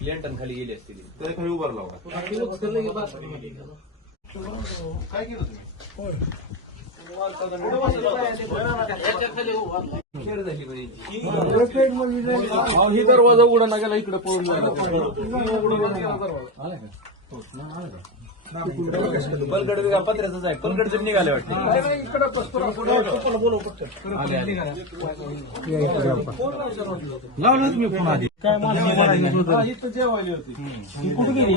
Lenten खाली गेली असतील. त्याच्याखाली उभार लावा. काय केलं तुम्ही? ही दरवाजा उडा ना इकडे पळून दरवाजा का पत्र्याचंच आहे पलगड जर निघाले वाटते. लावलंच मी फोन आधी इथं जेवायली होती कुठे गेली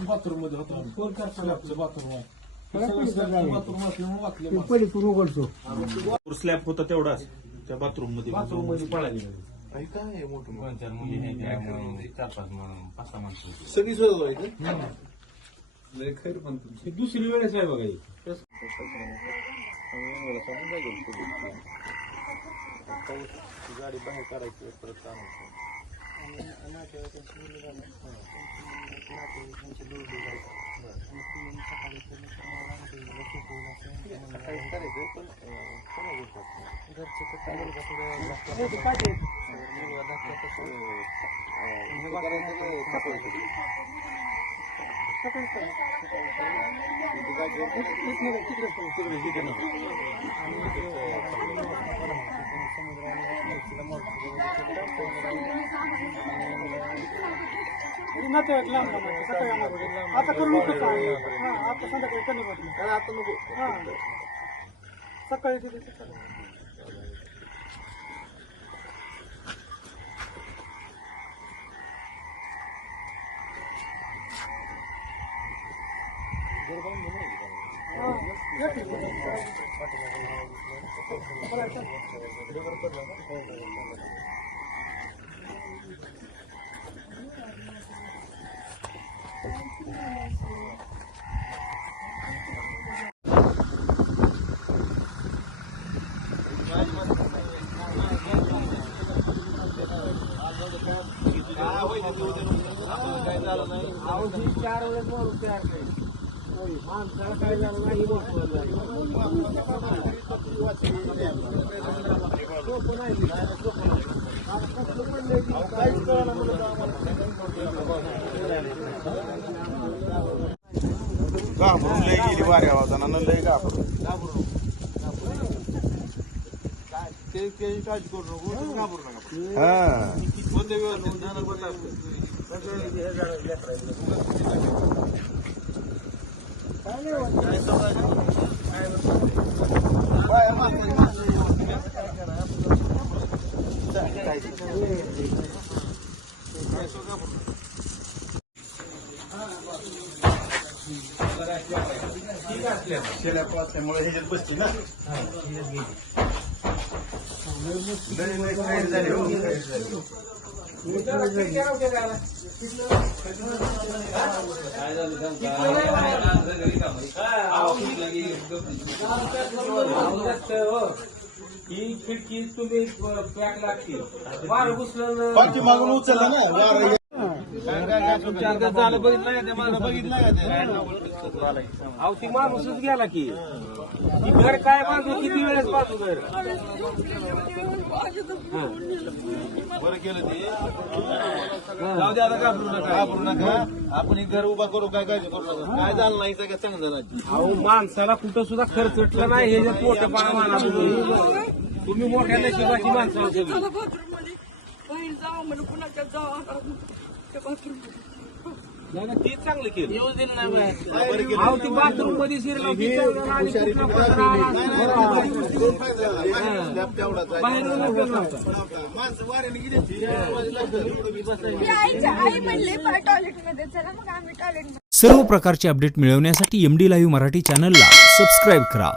बाथरूममध्ये होतो स्लॅब होता तेवढाच त्या बाथरूममध्ये बाथरूममध्ये पळाली काय आहे मोठं दोन चार मुली नाही चार पाच म्हणून पाच सहा माणसं होती. सगळी सोय इथे ही दुसरी वेळेस आहे बघा ही. गाडी बाहेर काढायची परत आणायची करायचं पण कोणा घेतात घरचे तर थोडं नको. आता करू नको. आता संध्याकाळी कमी वाटलं अरे आता नको हा सकाळी तिथे सकाळी चार वेळेस मारून तयार नाही माणसाला काय झालं नाही घाबरून लय गेली वाऱ्या आवाजानं लय घाबरून ते त्याची काळजी करू नको घाबरू नका हा कोणत्या व्यवस्थित नाना बदला असतो असल्यामुळे ह्याच्यात बसते ना लय लय काही झाली हो ही खिडकी तुम्ही पॅक लागते वार घुसलं पाठी मागून उचलला ना वारं झालं बघितलं का ते मला बघितलं का ते? अहो ती माणूसच गेला की. ती घर काय बांधू किती वेळेस बांधू घर? बरं केलं ते जाऊ दे आता घाबरू नका. घाबरू नका. आपण एक घर उभा करू काय काय करू नका. काय झालं नाही सगळं चांगलं झालं अहो माणसाला कुठं सुद्धा खर्च उठला नाही हे जे मोठं पाळा माना तुम्ही. तुम्ही मोठ्या नशिबाची माणसं आहात सगळी. बाहेर म्हणून कुणाच्या बाथरूम नाही ना तीच चांगलं केलं येऊ दिलं नाही बाहेर. अहो ती बाथरूममध्ये शिरला होती चौघाला आणि कुठला पत्रा आला. बाहेरून उभं नव्हतं. ती आईच्या आई म्हणले टॉयलेटमध्ये चला मग आम्ही टॉयलेट सर्व प्रकारचे अपडेट मिळवण्यासाठी एम डी लाईव्ह मराठी चॅनलला सबस्क्राईब करा